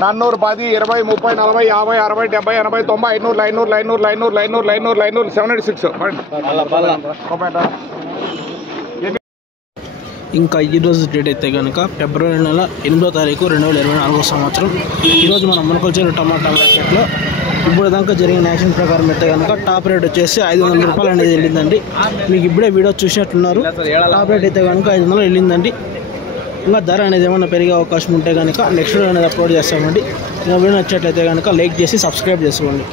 400 10 20 30 40 50 60 70 80 90 100 796 ఇంకా ఈరోజు డేట్ అయితే కనుక ఫిబ్రవరి నెల 8వ తారీఖు 2024 సంవత్సరం. ఈరోజు మన మునకల్చేరు టమాటా మార్కెట్లో ఇప్పుడు దాకా జరిగిన యాక్షన్ ప్రకారం అయితే కనుక టాప్ రేట్ వచ్చేసి 500 రూపాయలు అనేది వెళ్ళిందండి. మీకు ఇప్పుడే వీడియో చూసినట్లున్నారు. టాప్ రేట్ అయితే కనుక 500 వెళ్ళిందండి. ఇంకా ధర అనేది ఏమైనా పెరిగే అవకాశం ఉంటే కనుక నెక్స్ట్ వీడియో అనేది అప్లోడ్ చేస్తామండి. ఇంకా వీడియో నచ్చినట్లయితే కనుక లైక్ చేసి సబ్స్క్రైబ్ చేసుకోండి.